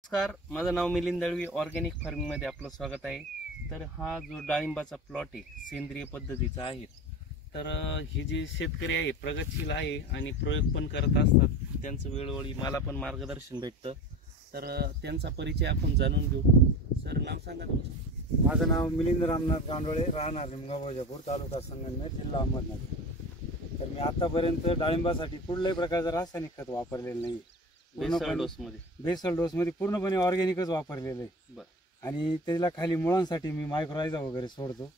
नमस्कार, माझं नाव मिलिंद दळवी. ऑर्गॅनिक फार्मिंगमध्ये आपलं स्वागत आहे. तर हा जो डाळिंबाचा प्लॉट आहे सेंद्रिय पद्धतीचा आहे. तर हे जे शेतकरी आहे प्रगतशील आहे आणि प्रयोग पण करत असतात. त्यांचं वेळोवेळी मला पण मार्गदर्शन भेटतं. तर त्यांचा परिचय आपण जाणून घेऊ. सर, नाव सांगा तुमचं. माझं नाव मिलिंद रामनाथ गांडोळे, राहणार निमगाव वैजापूर, तालुका संगमनेर, जिल्हा अहमदनगर. तर मी आतापर्यंत डाळिंबासाठी कुठल्याही प्रकारचं रासायनिक खत वापरलेलं नाही. बेसल डोस मध्ये पूर्णपणे ऑर्गॅनिकच वापरलेलं आहे. आणि त्याला खाली मुळांसाठी मी मायक्रोरायझा वगैरे सोडतो.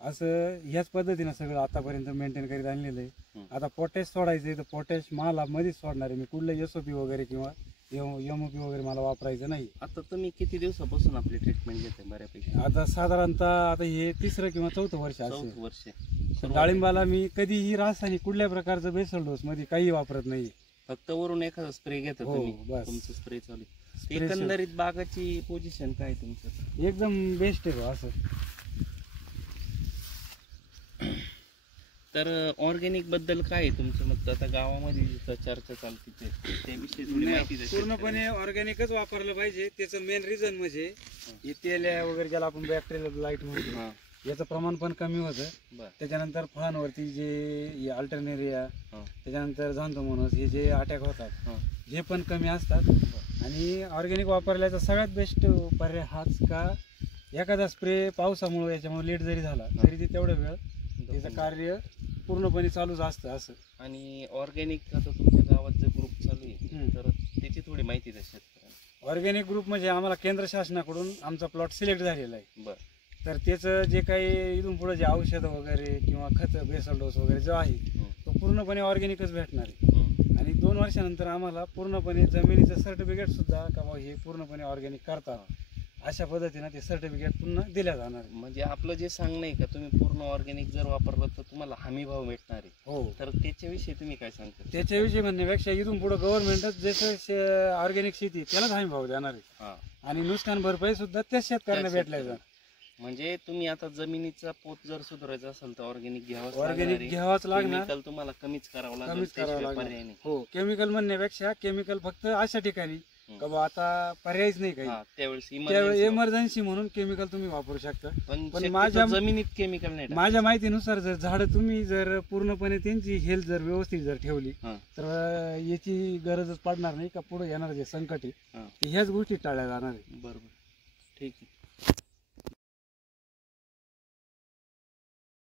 असं ह्याच पद्धतीनं सगळं आतापर्यंत मेंटेन करीत आणलेलं आहे. आता पोटॅश सोडायचंय तर पोटॅश माला मध्येच सोडणार आहे मी. कुठलं एसओपी वगैरे किंवा एमओपी वगैरे मला वापरायचं नाही. आता तुम्ही किती दिवसापासून आपली ट्रीटमेंट घेताय? बऱ्यापैकी आता साधारणतः आता हे 3रं किंवा 4थं वर्ष असेल. डाळिंबाला मी कधीही रासायनिक कुठल्या प्रकारचं बेसल डोस मध्ये काही वापरत नाही. फक्त वरून एखादा स्प्रे घेतो तुम्ही, तुमचं स्प्रे चालू. एकंदरीत बागाची पोझिशन काय तुमचं? एकदम बेस्ट आहे असं. तर ऑर्गॅनिक बद्दल काय आहे तुमचं मत? आता गावामध्ये चर्चा चालते त्याविषयी थोडी माहिती द्या. पूर्णपणे ऑर्गॅनिकच वापरलं पाहिजे. त्याचं मेन रिझन म्हणजे तेल्या वगैरे ज्याला आपण बॅक्टेरियल लाईट म्हणतो याचं प्रमाण पण कमी होतं. त्याच्यानंतर फळांवरती जे अल्टरनेरिया, त्याच्यानंतर झांथोमोनस हे जे अटॅक होतात हे पण कमी असतात. आणि ऑर्गॅनिक वापरल्याचा सगळ्यात बेस्ट पर्याय हाच का एखादा स्प्रे पावसामुळे याच्यामुळे लेट जरी झाला तरी ते तेवढा वेळ त्याचं कार्य पूर्णपणे चालूच असतं असं. आणि ऑर्गॅनिक आता तुमच्या गावात जो ग्रुप चालू आहे तर त्याची थोडी माहिती द्या शेतकऱ्यांना. ऑर्गॅनिक ग्रुप म्हणजे आम्हाला केंद्र शासनाकडून आमचा प्लॉट सिलेक्ट झालेला आहे. तर त्याचं जे काही इथून पुढे जे औषधं वगैरे किंवा खत बेसल डोस वगैरे जो आहे तो पूर्णपणे ऑर्गॅनिकच भेटणार आहे. आणि 2 वर्षानंतर आम्हाला पूर्णपणे जमिनीचं सर्टिफिकेट सुद्धा का बा हे पूर्णपणे ऑर्गॅनिक करतात अशा पद्धतीनं ते सर्टिफिकेट पुन्हा दिल्या जाणार आहे. म्हणजे आपलं जे सांगणं आहे का तुम्ही पूर्ण ऑर्गॅनिक जर वापरलं तर तुम्हाला हमी भाव भेटणार आहे. हो. तर त्याच्याविषयी तुम्ही काय सांगता? त्याच्याविषयी म्हणण्यापेक्षा इथून पुढे गव्हर्नमेंटच जसं ऑर्गॅनिक शेती त्यालाच हमी भाव देणार आहे. आणि नुकसान भरपाई सुद्धा त्याच शेतकऱ्यांना भेटल्या जाणार. म्हणजे तुम्ही आता जमिनीचा पोत जर सुधारायचा असेल तर ऑर्गॅनिक घ्यावाच लागणार. केमिकल तुम्हाला कमीच करावं लागेल. हो, केमिकल म्हणण्यापेक्षा केमिकल फक्त अशा ठिकाणी का बा आता पर्यायच नाही काही, त्यावेळेस इमर्जन्सी म्हणून केमिकल तुम्ही वापरू शकता. पण माझ्या जमिनीत केमिकल नाही. माझ्या माहितीनुसार जर झाड तुम्ही जर पूर्णपणे त्यांची हेल्थ जर व्यवस्थित जर ठेवली तर याची गरजच पडणार नाही का पुढे येणार जे संकट आहे ह्याच गोष्टी टाळल्या जाणार आहे. बरोबर, ठीक आहे.